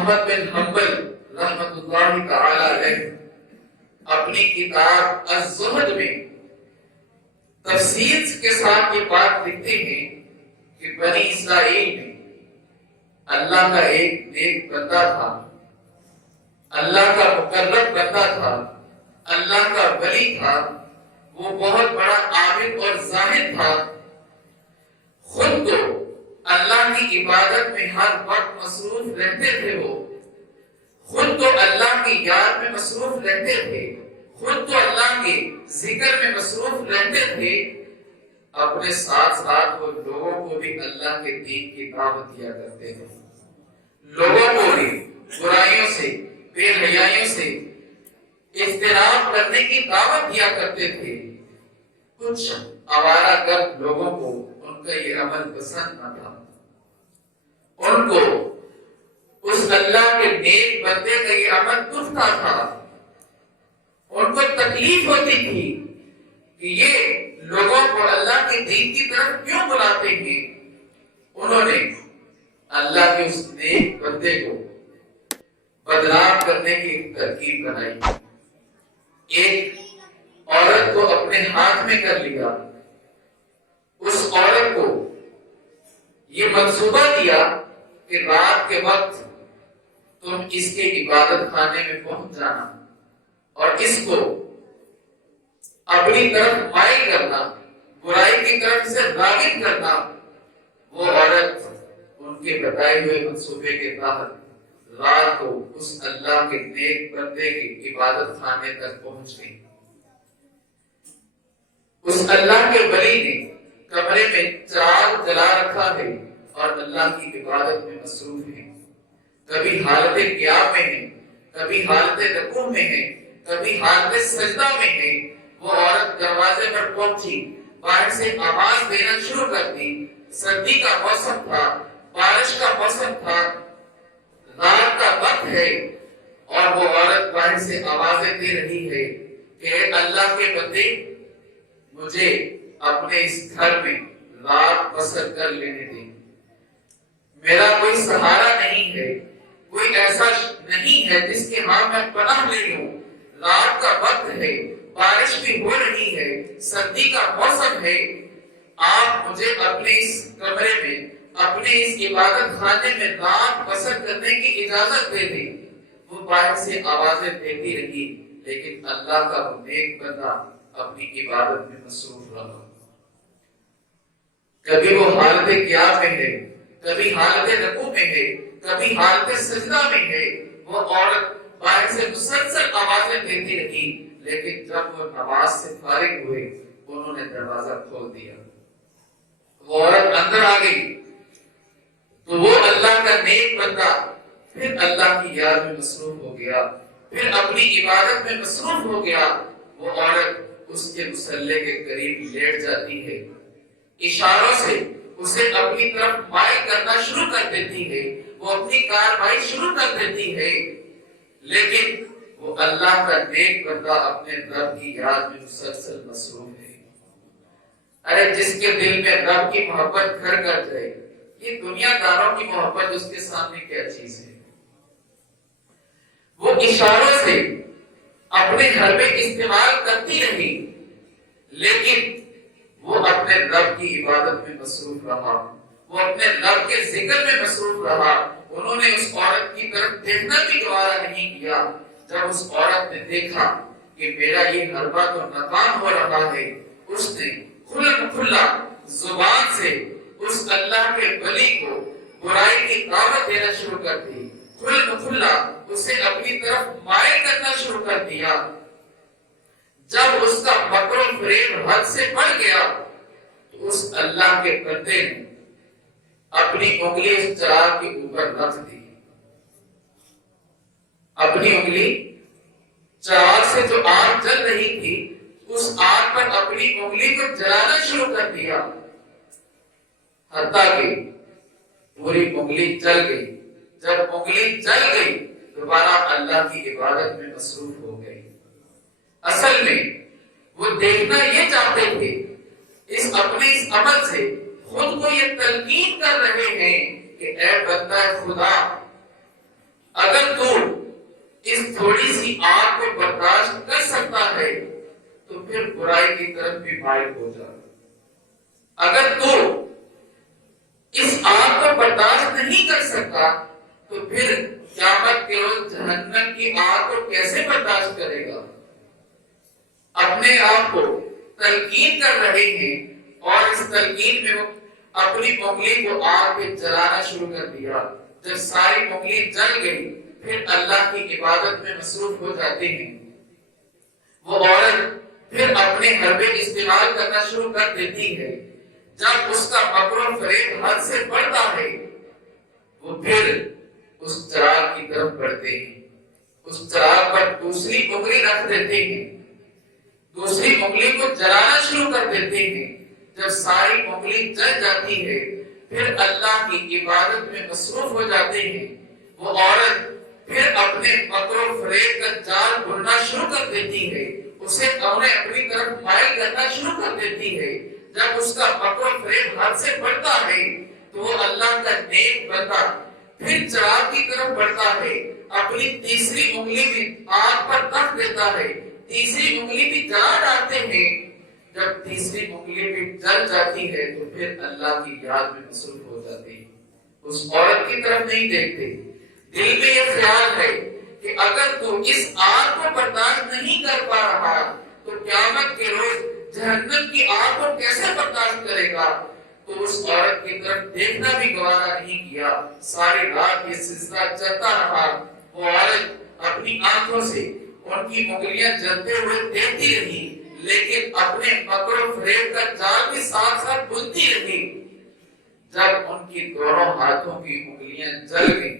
احمد بن حنبل رحمۃ اللہ تعالی علیہ اپنی کتاب الزہد میں تفصیل کے ساتھ یہ بات لکھتے ہیں کہ بنی اسرائیل میں اللہ کا ایک نیک بندہ تھا، اللہ کا مقرب بندہ تھا، اللہ کا ولی تھا، وہ بہت بڑا عابد اور زاہد تھا، خود تو اللہ کی عبادت میں ہر وقت مصروف رہتے تھے، وہ خود تو اللہ کی یاد میں مصروف رہتے تھے، خود تو اللہ کے ذکر میں مصروف رہتے تھے، اپنے ساتھ ساتھ وہ لوگوں کو بھی اللہ کے دین کی دعوت دیا کرتے تھے، لوگوں کو بھی برائیوں سے بے حیائیوں سے اجتناب کرنے کی دعوت دیا کرتے تھے۔ کچھ آوارہ گرد لوگوں کو ان کا یہ عمل پسند نہ تھا، ان کو اس اللہ کے نیک بندے کا یہ عمل دکھتا تھا، ان کو تکلیف ہوتی تھی کہ یہ لوگوں کو اللہ کے دین کی طرف کیوں بلاتے ہیں۔ انہوں نے اللہ کے اس نیک بندے کو بدنام کرنے کی ایک ترکیب بنائی، ایک عورت کو اپنے ہاتھ میں کر لیا، اس عورت کو یہ منصوبہ دیا کہ رات کے وقت تم اس کے عبادت خانے میں پہنچ جانا اور اس کو اپنی طرف مائل کرنا، برائی کی طرف سے راغب کرنا۔ وہ عورت ان کے بتائے ہوئے منصوبے کے تحت رات کو اس اللہ کے نیک بندے کی عبادت خانے تک پہنچ گئی۔ اس اللہ کے ولی نے کمرے میں چراغ جلا رکھا ہے اور اللہ کی عبادت میں مصروف ہے، کبھی حالت قیام میں ہے، کبھی حالت رکوع میں ہے، کبھی حالت سجدہ میں ہے۔ وہ عورت دروازے پر پہنچی، باہر سے آواز دینا شروع کر دی، سردی کا موسم تھا، بارش کا موسم تھا، رات کا وقت ہے، اور وہ عورت باہر سے آوازیں دے رہی ہے کہ اللہ کے بندے مجھے اپنے اس گھر میں رات بسر کر لینے دیں، میرا کوئی سہارا نہیں ہے، کوئی ایسا نہیں ہے جس کے ہاں میں پناہ لے لوں، رات کا وقت ہے، بارش بھی ہو رہی ہے، سردی کا موسم ہے، آپ مجھے اپنے اس کمرے میں، اپنے اس عبادت خانے میں رات بسر کرنے کی اجازت دے دیں۔ وہ باہر سے آوازیں دیتی رہی، لیکن اللہ کا وہ نیک بندہ اپنی عبادت میں مصروف رہا۔ کبھی وہ حالت قیام میں ہے، کبھی حالت رکوع میں ہے، کبھی حالت سجدہ میں ہے۔ وہ عورت باہر سے مسلسل آوازیں دیتی رہی، لیکن جب وہ نماز سے فارغ ہوئے انہوں نے دروازہ کھول دیا، وہ عورت اندر آ گئی تو وہ اللہ کا نیک بندہ پھر اللہ کی یاد میں مصروف ہو گیا، پھر اپنی عبادت میں مصروف ہو گیا۔ وہ عورت اس کے مصلے کے قریب لیٹ جاتی ہے، اشاروں سے اسے اپنی طرف مائل کرنا شروع کر دیتی ہے، وہ اپنی کارروائی شروع کر دیتی ہے، لیکن وہ اللہ کا نیک بندہ اپنے رب کی یاد میں مسلسل مصروف ہے۔ ارے جس کے دل میں رب کی محبت گھر کر جائے، یہ دنیا داروں کی محبت اس کے سامنے کیا چیز ہے۔ وہ اشاروں سے اپنے گھر میں استعمال کرتی رہی، لیکن وہ اپنے رب کی عبادت میں مصروف رہا، وہ اپنے رب کے ذکر میں مصروف رہا۔ انہوں نے اس عورت کی طرف دیکھنا بھی گوارا نہیں کیا۔ جب اس عورت نے دیکھا کہ میرا یہ حربہ تو ناکام ہو رہا ہے، اس نے کھلا زبان سے اس اللہ کے ولی کو برائی کی دعوت دینا شروع کر دی، کھلا اسے اپنی طرف مائل کرنا شروع کر دیا۔ جب اس کا مکر و فریب حد سے بڑھ گیا تو اس اللہ کے بندے نے اپنی انگلی اس چراغ کے اوپر رکھ دی، اپنی انگلی چراغ سے جو آگ جل رہی تھی اس آگ پر اپنی انگلی کو جلانا شروع کر دیا، حتیٰ کہ پوری انگلی جل گئی۔ جب انگلی جل گئی دوبارہ اللہ کی عبادت میں مصروف ہو گئی۔ اصل میں وہ دیکھنا یہ چاہتے تھے، اس اپنے اس عمل سے خود کو یہ تلقین کر رہے ہیں کہ اے بندہ خدا، اگر تو اس تھوڑی سی آگ کو برداشت کر سکتا ہے تو پھر برائی کی طرف بھی مائل ہو جا۔ اگر تو اس آگ کو برداشت نہیں کر سکتا تو پھر قیامت کے روز جہنم کی آگ کو کیسے برداشت کرے گا؟ اپنے آپ کو تلقین کر رہے ہیں اور اس تلقین میں وہ اپنی انگلی کو آگ پہ جلانا شروع کر دیا۔ جب ساری انگلی جل گئی پھر اللہ کی عبادت میں مصروف ہو جاتے ہیں۔ وہ عورت پھر اپنے حربے استعمال کرنا شروع کر دیتی ہے۔ جب اس کا مکر و فریب حد سے بڑھتا ہے وہ پھر اس چراغ کی طرف بڑھتے ہیں، اس چراغ پر دوسری انگلی رکھ دیتے ہیں، دوسری انگلی کو جلانا شروع کر دیتے ہیں۔ جب ساری انگلی جل جاتی ہے پھر اللہ کی عبادت میں مصروف ہو جاتے ہیں۔ وہ عورت پھر اپنے مکر و فریب کا جال بننا شروع کر دیتی ہے، اسے انہیں اپنی طرف مائل کرنا شروع کر دیتی ہے۔ جب اس کا مکر و فریب حد سے بڑھتا ہے تو وہ اللہ کا نیک بندہ پھر چراغ کی طرف بڑھتا ہے، اپنی تیسری انگلی بھی آگ پر رکھ دیتا ہے، تیسری انگلی بھی جلا ڈالتے ہیں۔ جب تیسری انگلی بھی جل جاتی ہے تو پھر اللہ کی یاد میں مصروف ہو جاتے ہیں، اس عورت کی طرف نہیں دیکھتے۔ دل میں یہ خیال ہے کہ اگر تو اس آگ کو برداشت نہیں کر پا رہا تو قیامت کے روز جہنم کی آگ کو کیسے برداشت کرے گا؟ تو اس عورت کی طرف دیکھنا بھی گوارا نہیں کیا۔ ساری رات یہ سلسلہ چلتا رہا۔ وہ عورت اپنی آنکھوں سے ان کی انگلیاں جلتے ہوئے دیکھتی رہی، لیکن اپنے مکر و فریب کا جال بھی ساتھ ساتھ بنتی رہی۔ جب ان کی دونوں ہاتھوں کی انگلیاں جل گئی،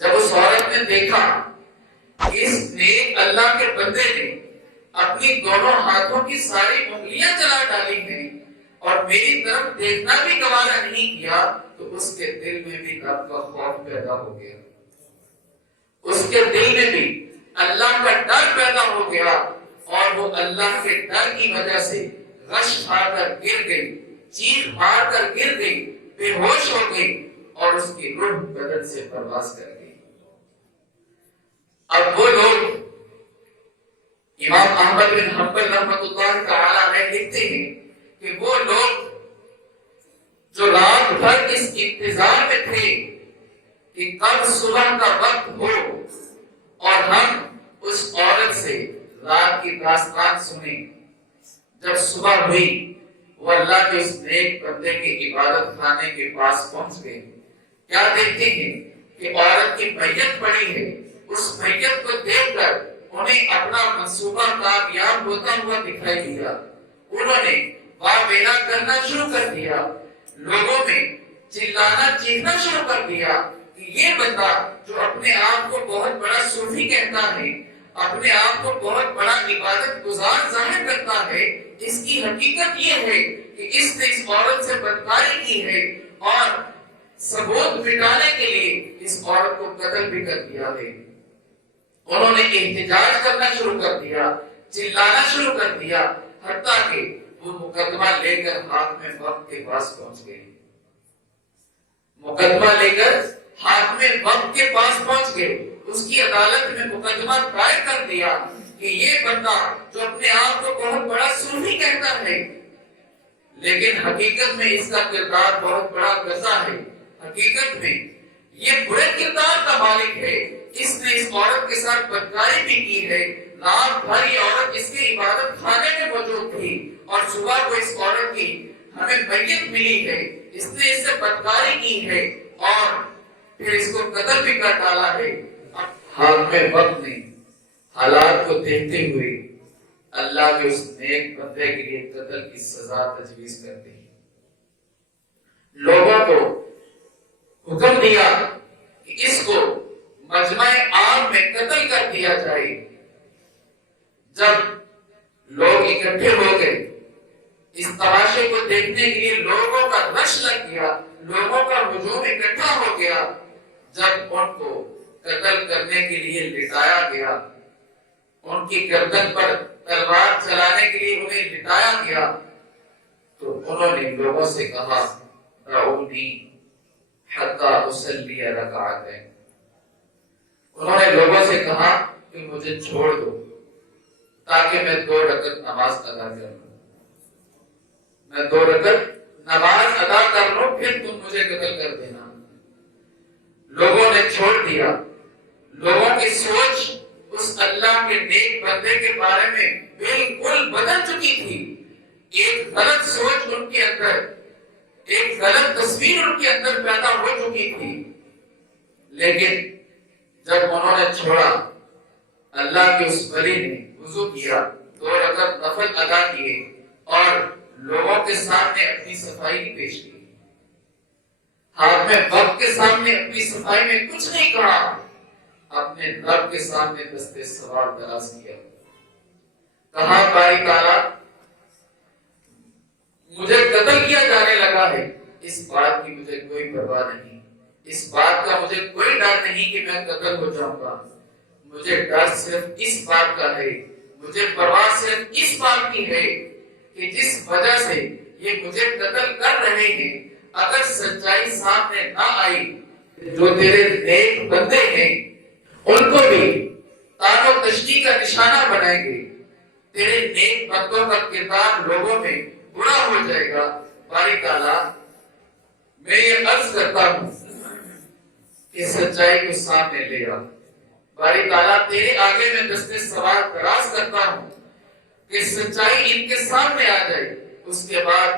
جب اس عورت نے دیکھا کہ اس نیک اللہ کے بندے نے اپنی دونوں ہاتھوں کی ساری انگلیاں جلا ڈالی ہیں اور میری طرف دیکھنا بھی گوارا نہیں کیا، تو اس کے دل میں بھی رب کا خوف پیدا ہو گیا، اس کے دل میں بھی اللہ کا ڈر پیدا ہو گیا، اور وہ اللہ کے ڈر کی وجہ سے غش کھا کر گر گئی، چیخ مار کر گر گئی، بے ہوش ہو گئی اور اس کی روح بدن سے پرواز کر گئی۔ اب وہ لوگ، امام احمد بن حنبل رحمۃ اللہ تعالی علیہ لکھتے ہیں کہ وہ لوگ جو رات بھر اس انتظار میں تھے کہ کب صبح کا وقت ہو اور ہم اس عورت سے رات کی داستان سنیں، جب صبح ہوئی وہ اللہ کے اس نیک بندے کی عبادت خانے کے پاس پہنچ گئے۔ کیا دیکھتے ہیں کہ عورت کی میت پڑی ہے۔ اس میت کو دیکھ کر انہیں اپنا منصوبہ کامیاب ہوتا ہوا دکھائی دیا۔ انہوں نے واہ ویلا کرنا شروع کر دیا، لوگوں میں چلانا چیخنا شروع کر دیا کہ یہ بندہ جو اپنے آپ کو بہت بڑا صوفی کہتا ہے، اپنے آپ کو بہت بڑا عبادت گزار ظاہر کرتا ہے، اس کی حقیقت یہ ہے کہ اس نے اس عورت سے بدکاری کی ہے اور ثبوت مٹانے کے لیے اس عورت کو قتل بھی کر دیا ہے۔ انہوں نے احتجاج کرنا شروع کر دیا، چلانا شروع کر دیا، حتیٰ کہ وہ مقدمہ لے کر حاکم وقت کے پاس پہنچ گئے۔ مقدمہ لے کر حاکم وقت کے پاس پہنچ گئے، اس کی عدالت میں مقدمہ دائر کر دیا کہ یہ بندہ جو اپنے آپ کو بہت بڑا صوفی کہتا ہے، لیکن حقیقت میں اس کا کردار بہت بڑا گزا ہے، حقیقت میں یہ برے کردار کا مالک ہے، اس نے اس عورت کے ساتھ بدکاری بھی کی ہے، رات بھر یہ عورت اس کی عبادت خانے میں موجود تھی اور صبح کو اس عورت کی ہمیں میت ملی ہے، اس نے اس سے بدکاری کی ہے اور پھر اس کو قتل بھی کر ڈالا ہے۔ حاکم وقت نے حالات کو دیکھتے ہوئے اللہ کے اس نیک بندے کے لیے قتل کی سزا تجویز کر دی، لوگوں کو حکم دیا کہ اس کو مجمع عام میں قتل کر دیا جائے۔ جب لوگ اکٹھے ہو گئے اس تماشے کو دیکھنے کے لیے، لوگوں کا رش لگ گیا، لوگوں کا ہجوم اکٹھا ہو گیا۔ جب ان کو قتل کرنے کے لیے لٹایا گیا، ان کی گردن پر تلوار چلانے کے لیے انہیں لٹایا گیا، تو انہوں نے لوگوں سے کہا دعونی حتی اصلی رکعتین، کہا کہ مجھے چھوڑ دو تاکہ میں 2 رکعت نماز ادا کر لوں، میں 2 رکعت نماز ادا کر لوں، پھر تم مجھے قتل کر دینا۔ لوگوں نے چھوڑ دیا۔ لوگوں کی سوچ اس اللہ کے نیک بندے کے بارے میں بالکل بدل چکی تھی۔ ایک غلط سوچ ان کے اندر، ایک غلط تصویر ان کے اندر پیدا ہو چکی تھی۔ لیکن جب انہوں نے چھوڑا، اللہ کے اس ولی نے وضو کیا، 2 رکعت نفل ادا کیے اور لوگوں کے سامنے اپنی صفائی پیش کی، ہاتھ میں وقت کے سامنے اپنی صفائی میں کچھ نہیں کہا، اپنے رب کے سامنے دستے سوال دراز کیا، کہا باری تعالیٰ مجھے قتل کیا جانے لگا ہے، اس بات کی مجھے کوئی پرواہ نہیں، اس بات کا مجھے کوئی ڈر نہیں کہ میں قتل ہو جاؤں گا، مجھے ڈر صرف اس بات کا ہے، مجھے پرواہ صرف اس بات کی ہے کہ جس وجہ سے یہ مجھے قتل کر رہے ہیں، اگر سچائی سامنے نہ آئی، جو تیرے نیک بندے ہیں ان کو بھی تان و تشنیع کا نشانہ بنائیں گے، تیرے نیک بندوں کا کردار لوگوں میں برا ہو جائے گا۔ باری تعالیٰ میں یہ عرض کرتا ہوں کہ سچائی کو سامنے لے آ، باری تعالیٰ تیرے آگے میں دستے سوال دراز کرتا ہوں کہ سچائی ان کے سامنے آ جائے، اس کے بعد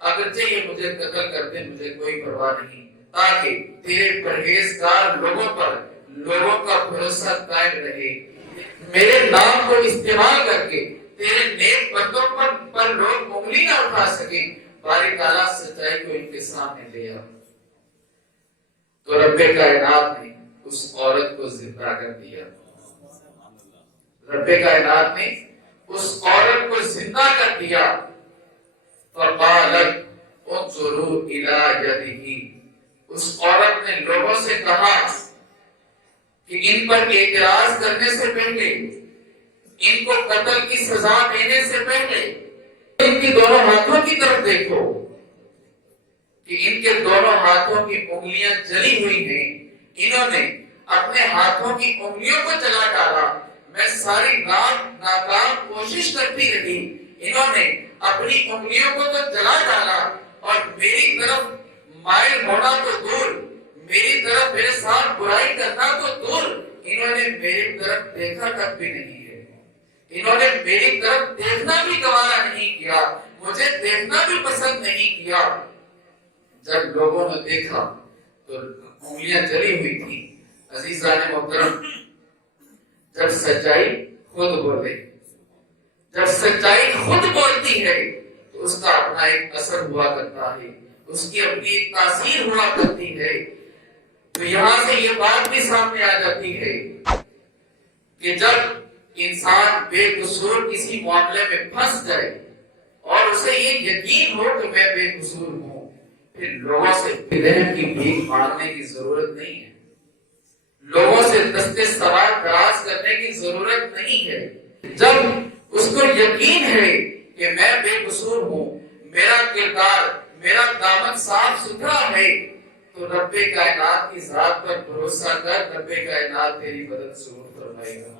اگرچہ یہ مجھے قتل کر دے مجھے کوئی پرواہ نہیں، تاکہ تیرے پرہیزگار لوگوں پر لوگوں کا بھروسہ قائم رہے، میرے نام کو استعمال کر کے تیرے نیک بندوں پر لوگ انگلی نہ اٹھا سکیں۔ باری تعالیٰ سچائی کو ان کے سامنے لے آ، تو رب کائنات نے اس عورت کو زندہ کر دیا، رب کائنات نے اس عورت کو زندہ کر دیا۔ فقالت انظروا الی یدہ، اس عورت نے لوگوں سے کہا کہ ان پر اعتراض کرنے سے پہلے، ان کو قتل کی سزا دینے سے پہلے ان کی دونوں ہاتھوں کی طرف دیکھو کہ ان کے دونوں ہاتھوں کی انگلیاں جلی ہوئی ہیں، انہوں نے اپنے ہاتھوں کی انگلیوں کو جلا ڈالا، میں ساری رات ناکام کوشش کرتی رہی، انہوں نے اپنی انگلیوں کو تو جلا ڈالا اور میری طرف مائل ہونا تو دور، میری طرف میرے ساتھ برائی کرنا تو دور، انہوں نے میری طرف دیکھا تک بھی نہیں ہے، انہوں نے میری طرف دیکھنا بھی گوارا نہیں کیا، مجھے دیکھنا بھی پسند نہیں کیا۔ جب لوگوں نے دیکھا تو انگلیاں جلی ہوئی تھی۔ عزیزان محترم، جب سچائی خود بولے، جب سچائی خود بولتی ہے تو اس کا اپنا ایک اثر ہوا کرتا ہے، اس کی اپنی ایک تاثیر ہوا کرتی ہے۔ تو یہاں سے یہ بات بھی سامنے آ جاتی ہے کہ جب انسان بے قصور کسی معاملے میں پھنس جائے اور اسے یہ یقین ہو کہ میں بے قصور ہوں، پھر لوگوں سے رحم کی بھیک مانگنے کی ضرورت نہیں ہے، لوگوں سے دستے سوال دراز کرنے کی ضرورت نہیں ہے۔ جب اس کو یقین ہے کہ میں بے قصور ہوں، میرا کردار، میرا دامن صاف ستھرا ہے، تو رب کائنات کی ذات پر بھروسہ کر، رب کائنات تیری مدد ضرور فرمائے گا،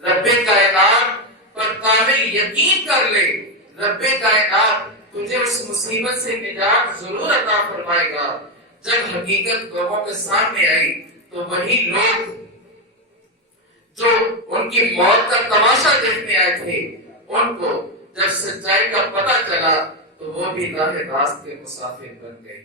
رب کائنات پر کامل یقین کر لے، رب کائنات تجھے اس مصیبت سے نجات ضرور عطا فرمائے گا۔ جب حقیقت لوگوں کے سامنے آئی تو وہی لوگ جو ان کی موت کا تماشا دیکھنے آئے تھے، ان کو جب سچائی کا پتہ چلا تو وہ بھی راہ راست کے مسافر بن گئے۔